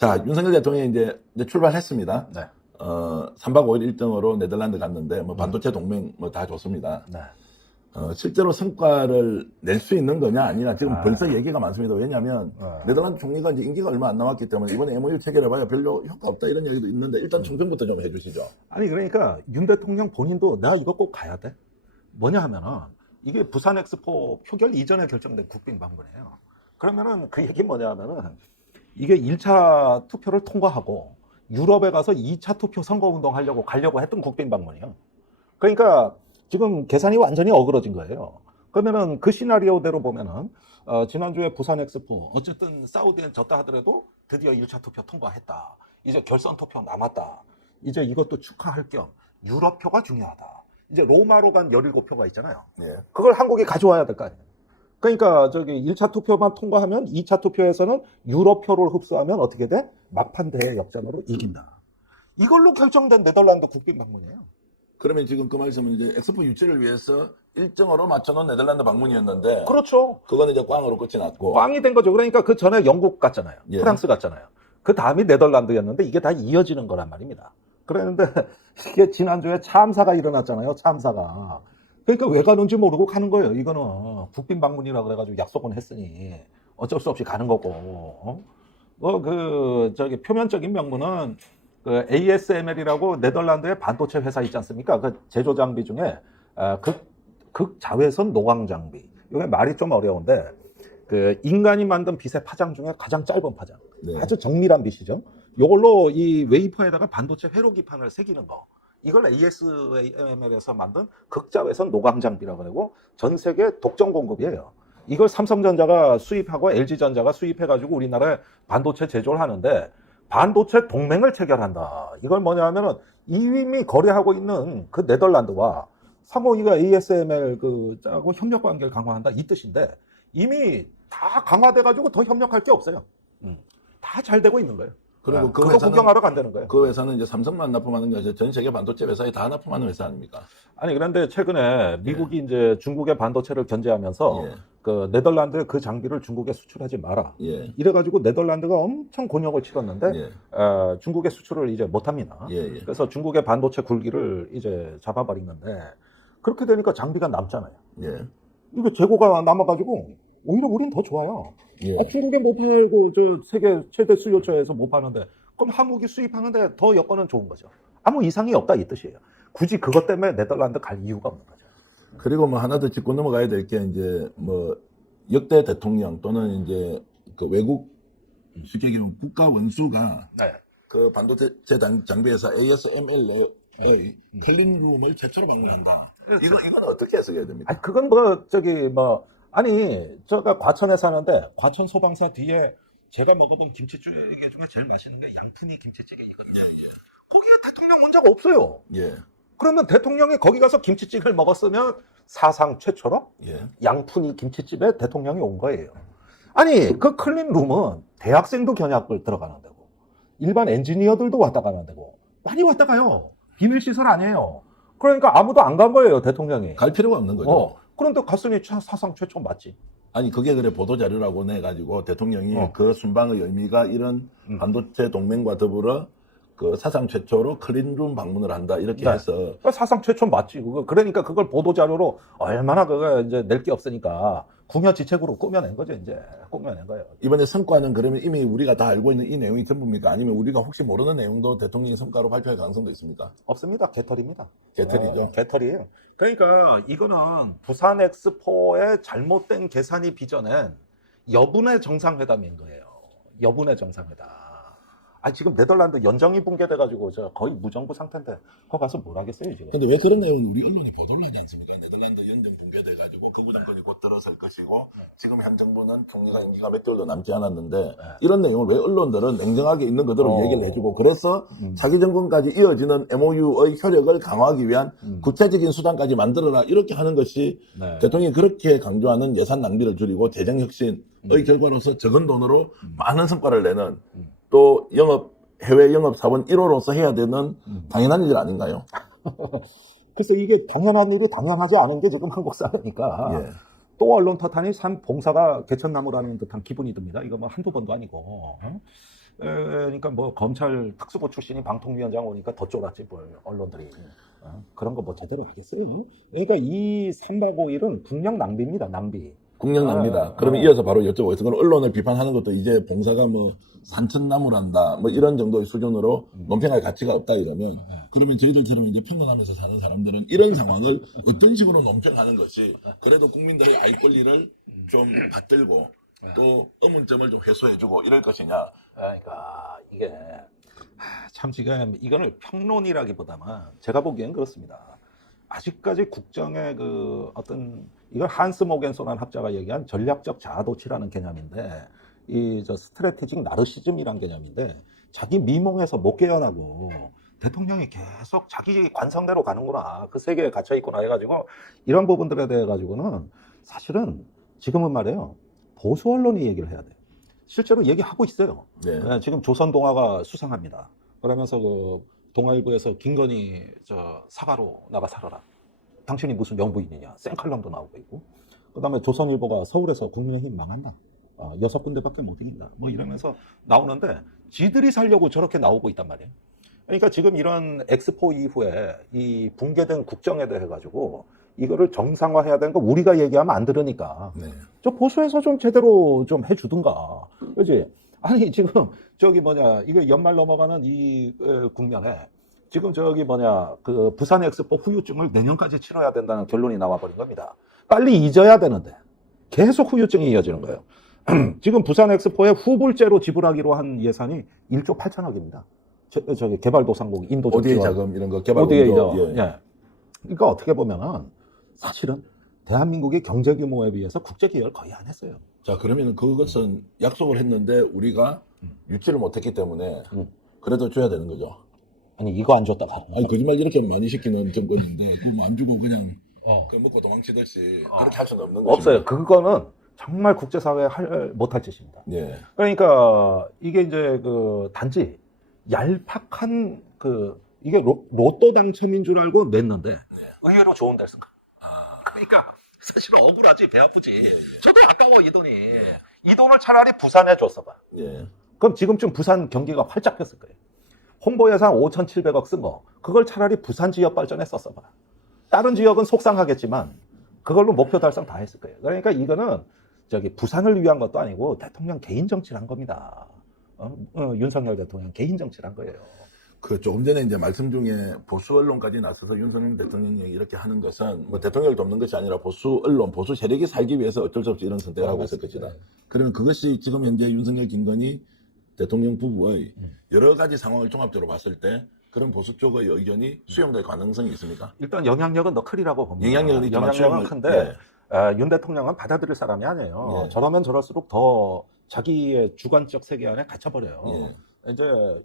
자, 윤석열 대통령이 이제 출발했습니다. 네. 3박 5일 일정으로 네덜란드 갔는데, 뭐, 반도체 동맹 뭐 다 좋습니다. 네. 실제로 성과를 낼 수 있는 거냐, 아니냐, 지금 벌써 얘기가 많습니다. 왜냐면, 네덜란드 총리가 이제 임기가 얼마 안 남았기 때문에 이번에 MOU 체결해봐야 별로 효과 없다 이런 얘기도 있는데, 일단 총평부터 좀 해주시죠. 아니, 그러니까 윤 대통령 본인도 내가 이거 꼭 가야 돼? 뭐냐 하면은, 이게 부산 엑스포 표결 이전에 결정된 국빈 방문이에요. 그러면은 그 얘기 뭐냐 하면은, 이게 1차 투표를 통과하고 유럽에 가서 2차 투표 선거운동 가려고 했던 국빈 방문이에요. 그러니까 지금 계산이 완전히 어그러진 거예요. 그러면은 그 시나리오대로 보면은 지난주에 부산 엑스포 어쨌든 사우디엔 졌다 하더라도 드디어 1차 투표 통과했다. 이제 결선 투표 남았다. 이제 이것도 축하할 겸 유럽표가 중요하다. 이제 로마로 간 17표가 있잖아요. 예. 그걸 한국이 가져와야 될 거 아니에요. 그러니까 저기 1차 투표만 통과하면 2차 투표에서는 유럽표를 흡수하면 어떻게 돼? 막판 대회 역전으로 이긴다. 이걸로 결정된 네덜란드 국빈 방문이에요. 그러면 지금 그 말씀은 이제 엑스포 유치를 위해서 일정으로 맞춰놓은 네덜란드 방문이었는데, 그렇죠. 그거는 이제 꽝으로 끝이 났고. 꽝이 된 거죠. 그러니까 그 전에 영국 갔잖아요. 예. 프랑스 갔잖아요. 그 다음이 네덜란드였는데 이게 다 이어지는 거란 말입니다. 그랬는데 이게 지난주에 참사가 일어났잖아요. 참사가. 그러니까 왜 가는지 모르고 가는 거예요. 이거는 국빈 방문이라 그래가지고 약속은 했으니 어쩔 수 없이 가는 거고. 저기 표면적인 명분은 그 ASML이라고 네덜란드의 반도체 회사 있지 않습니까? 그 제조 장비 중에 극자외선 노광 장비. 이게 말이 좀 어려운데 그 인간이 만든 빛의 파장 중에 가장 짧은 파장. 네. 아주 정밀한 빛이죠. 이걸로 이 웨이퍼에다가 반도체 회로기판을 새기는 거. 이걸 ASML에서 만든 극자외선 노광 장비라고 하고 전 세계 독점 공급이에요. 이걸 삼성전자가 수입하고 LG전자가 수입해가지고 우리나라에 반도체 제조를 하는데 반도체 동맹을 체결한다. 이걸 뭐냐 하면은 이미 거래하고 있는 그 네덜란드와 상호이가 ASML 하고 협력 관계를 강화한다. 이 뜻인데 이미 다 강화돼가지고 더 협력할 게 없어요. 다 잘 되고 있는 거예요. 그리고 그거 구경하러 간다는 거예요. 그 회사는 이제 삼성만 납품하는 게 아니라 전 세계 반도체 회사에 다 납품하는 회사 아닙니까? 아니 그런데 최근에 미국이 이제 중국의 반도체를 견제하면서 예. 그 네덜란드 그 장비를 중국에 수출하지 마라. 예. 이래가지고 네덜란드가 엄청 곤욕을 치렀는데 예. 중국에 수출을 이제 못합니다. 예. 그래서 중국의 반도체 굴기를 이제 잡아버리는데 그렇게 되니까 장비가 남잖아요. 예. 이게 재고가 남아가지고 오히려 우린 더 좋아요. 예. 중국에 못 팔고 저 세계 최대 수요처에서 못 파는데 그럼 한국이 수입하는데 더 여건은 좋은 거죠. 아무 이상이 없다 이 뜻이에요. 굳이 그것 때문에 네덜란드 갈 이유가 없는 거죠. 그리고 뭐 하나 더 짚고 넘어가야 될 게 이제 뭐 역대 대통령 또는 이제 그 외국 쉽게 얘기하면 국가 원수가 네. 그 반도체 장비 회사 ASML에 클린룸을 최초로 방문한다. 이건 어떻게 해석해야 됩니까? 아니 그건 제가 과천에 사는데 과천 소방사 뒤에 제가 먹어본 김치찌개 중에 제일 맛있는 게 양푼이 김치찌개이거든요. 거기에 대통령 문자가 없어요. 예. 그러면 대통령이 거기 가서 김치찌개를 먹었으면 사상 최초로 예. 양푼이 김치집에 대통령이 온 거예요. 아니 그 클린룸은 대학생도 견학을 들어가는 데고 일반 엔지니어들도 왔다 가는 데고 많이 왔다 가요. 비밀시설 아니에요. 그러니까 아무도 안 간 거예요 대통령이. 갈 필요가 없는 거죠. 그런데 갔으니 사상 최초 맞지. 아니 그게 그래 보도자료라고 내가지고 대통령이 그 순방의 의미가 이런 반도체 동맹과 더불어 그 사상 최초로 클린룸 방문을 한다 이렇게 네. 해서 사상 최초 맞지. 그러니까 그걸 보도자료로 얼마나 그거 이제 낼 게 없으니까 궁여지책으로 꾸며낸 거죠. 이제 꾸며낸 거예요. 이번에 성과는 그러면 이미 우리가 다 알고 있는 이 내용이 전부입니까? 아니면 우리가 혹시 모르는 내용도 대통령이 성과로 발표할 가능성도 있습니까? 없습니다. 개털입니다. 개털이죠. 개털이에요. 그러니까 이거는 부산 엑스포의 잘못된 계산이 빚어낸 여분의 정상회담인 거예요. 여분의 정상회담. 지금 네덜란드 연정이 붕괴돼가지고 저 거의 무정부 상태인데 거기 가서 뭘 하겠어요 지금? 근데 왜 그런 내용을 우리 언론이 보도를 하지 않습니까? 네덜란드 연정 붕괴돼가지고 극우 정권이 곧 들어설 것이고 지금 현 정부는 총리가 임기가 몇 개월도 남지 않았는데 이런 내용을 왜 언론들은 냉정하게 있는 그대로 얘기를 해주고 그래서 자기 정권까지 이어지는 MOU의 효력을 강화하기 위한 구체적인 수단까지 만들어라 이렇게 하는 것이 대통령이 그렇게 강조하는 예산 낭비를 줄이고 재정 혁신의 결과로서 적은 돈으로 많은 성과를 내는 또 해외 영업 사원 1호로서 해야 되는 당연한 일 아닌가요? 글쎄 이게 당연한 일이 당연하지 않은 게 지금 한국 사회니까 또 언론 탓하니 산 봉사가 개천나무라는 듯한 기분이 듭니다. 이거 뭐 한두 번도 아니고 그러니까 뭐 검찰 특수부 출신이 방통위원장 오니까 더 쫄았지 뭘 언론들이. 그런 거 뭐 제대로 하겠어요. 그러니까 이 3박 5일은 국력 낭비입니다. 낭비. 국력 낭비다. 그러면 이어서 바로 여쭤보겠습니다. 그럼 언론을 비판하는 것도 이제 봉사가 뭐 산천나무란다 뭐 이런 정도의 수준으로 논평할 가치가 없다 이러면 그러면 저희들처럼 이제 평론하면서 사는 사람들은 이런 상황을 어떤 식으로 논평하는 것이 그래도 국민들의 알 권리를 좀 받들고 또 의문점을 좀 해소해주고 이럴 것이냐. 그러니까 이게 참 지금 이거는 평론이라기보다는 제가 보기엔 그렇습니다. 아직까지 국정의 그 어떤 이걸 한스 모겐소라는 학자가 얘기한 전략적 자아도취라는 개념인데 이 저 스트래티직 나르시즘이란 개념인데 자기 미몽에서 못 깨어나고 대통령이 계속 자기 관성대로 가는구나 그 세계에 갇혀 있구나 해가지고 이런 부분들에 대해 가지고는 사실은 지금은 말이에요 보수 언론이 얘기를 해야 돼요. 실제로 얘기하고 있어요. 네. 지금 조선동아가 수상합니다. 그러면서 그 동아일보에서 김건희 저 사과로 나가 살아라. 당신이 무슨 영부인이냐. 생칼럼도 나오고 있고. 그다음에 조선일보가 서울에서 국민의힘 망한다. 6군데밖에 못 이긴다. 뭐 이러면서 나오는데 지들이 살려고 저렇게 나오고 있단 말이에요. 그러니까 지금 이런 엑스포 이후에 이 붕괴된 국정에 대해 가지고 이거를 정상화해야 되는 거 우리가 얘기하면 안 들으니까 네. 저 보수에서 좀 제대로 좀 해주든가. 그지? 아니 지금 저기 뭐냐 이거 연말 넘어가는 이 국면에 지금 저기 뭐냐 그 부산 엑스포 후유증을 내년까지 치러야 된다는 결론이 나와버린 겁니다. 빨리 잊어야 되는데 계속 후유증이 이어지는 거예요. 지금 부산 엑스포에 후불제로 지불하기로 한 예산이 1조 8천억입니다. 저기 개발도상국 인도 ODA 지원. 자금 이런 거 개발 ODA 공조. 죠. 예. 그러니까 어떻게 보면은 사실은 대한민국의 경제 규모에 비해서 국제 기여를 거의 안 했어요. 자 그러면 그것은 약속을 했는데 우리가 유치를 못했기 때문에 그래도 줘야 되는 거죠. 아니 이거 안 줬다가 아니 거짓말 이렇게 많이 시키는 정권인데 그거 안 주고 그냥 그 먹고 도망치듯이 그렇게 할 수는 없는 거죠. 없어요. 그거는 정말 국제사회에 못할 짓입니다. 예. 그러니까 이게 이제 그 단지 얄팍한 그 이게 로또 당첨인 줄 알고 냈는데 의외로 좋은 데서 그러니까 사실은 억울하지 배 아프지. 저도 아까워 이 돈이. 이 돈을 차라리 부산에 줬어봐. 예. 그럼 지금쯤 부산 경기가 활짝 폈을 거예요. 홍보 예산 5,700억 쓴 거 그걸 차라리 부산 지역 발전에 썼어봐. 다른 지역은 속상하겠지만 그걸로 목표 달성 다 했을 거예요. 그러니까 이거는 저기 부산을 위한 것도 아니고 대통령 개인 정치를 한 겁니다. 윤석열 대통령 개인 정치를 한 거예요. 그 조금 전에 이제 말씀 중에 보수 언론까지 나서서 윤석열 대통령이 이렇게 하는 것은 뭐 대통령을 돕는 것이 아니라 보수 언론, 보수 세력이 살기 위해서 어쩔 수 없이 이런 선택을 하고 있을 것이다. 그러면 그것이 지금 현재 윤석열, 김건희 대통령 부부의 여러 가지 상황을 종합적으로 봤을 때 그런 보수 쪽의 의견이 수용될 가능성이 있습니까? 일단 영향력은 더 크리라고 봅니다. 영향력은 있지만 영향력은 수용을- 큰데 네. 윤 대통령은 받아들일 사람이 아니에요. 예. 저러면 저럴수록 더 자기의 주관적 세계 안에 갇혀버려요. 예.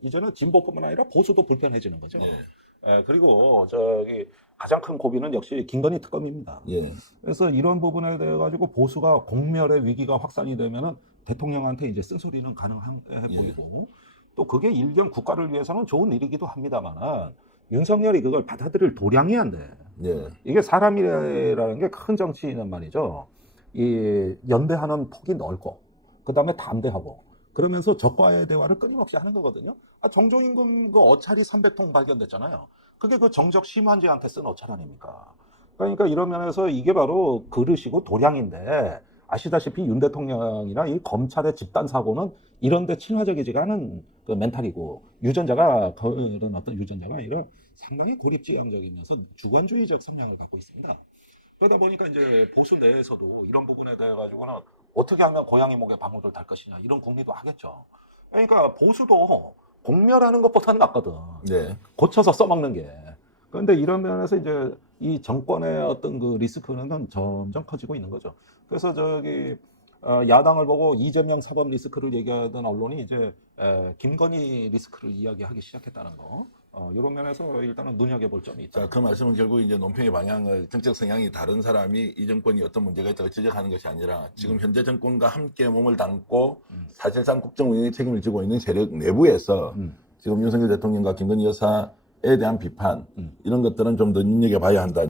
이제는 진보뿐만 아니라 보수도 불편해지는 거죠. 예. 그리고 저기 가장 큰 고비는 역시 김건희 특검입니다. 예. 그래서 이런 부분에 대해 가지고 보수가 공멸의 위기가 확산이 되면은 대통령한테 이제 쓴소리는 가능해 예. 보이고 또 그게 일견 국가를 위해서는 좋은 일이기도 합니다만은 윤석열이 그걸 받아들일 도량이 안 돼. 예. 이게 사람이라는 게 큰 정치는 말이죠. 이 연대하는 폭이 넓고 그 다음에 담대하고 그러면서 적과의 대화를 끊임없이 하는 거거든요. 정종임금 그 어차리 300통 발견됐잖아요. 그게 그 정적 심환지한테 쓴 어찰 아닙니까? 그러니까 이런 면에서 이게 바로 그릇이고 도량인데 아시다시피 윤 대통령이나 이 검찰의 집단 사고는 이런데 친화적이지가 않은 그 멘탈이고 유전자가 그런 어떤 유전자가 아니라 상당히 고립지향적이면서 주관주의적 성향을 갖고 있습니다. 그러다 보니까 이제 보수 내에서도 이런 부분에 대해 가지고는 어떻게 하면 고양이 목에 방울을 달 것이냐 이런 궁리도 하겠죠. 그러니까 보수도 공멸하는 것보다는 낫거든. 네. 고쳐서 써먹는 게. 그런데 이런 면에서 이제 이 정권의 어떤 그 리스크는 점점 커지고 있는 거죠. 그래서 저기 야당을 보고 이재명 사법 리스크를 얘기하던 언론이 이제 김건희 리스크를 이야기하기 시작했다는 거. 이런 면에서 일단은 눈여겨볼 점이 있다. 자, 그 말씀은 결국 이제 논평의 방향을 정책 성향이 다른 사람이 이 정권이 어떤 문제가 있다고 지적하는 것이 아니라 지금 현재 정권과 함께 몸을 담고 사실상 국정 운영의 책임을 지고 있는 세력 내부에서 지금 윤석열 대통령과 김건희 여사에 대한 비판 이런 것들은 좀 더 눈여겨봐야 한다.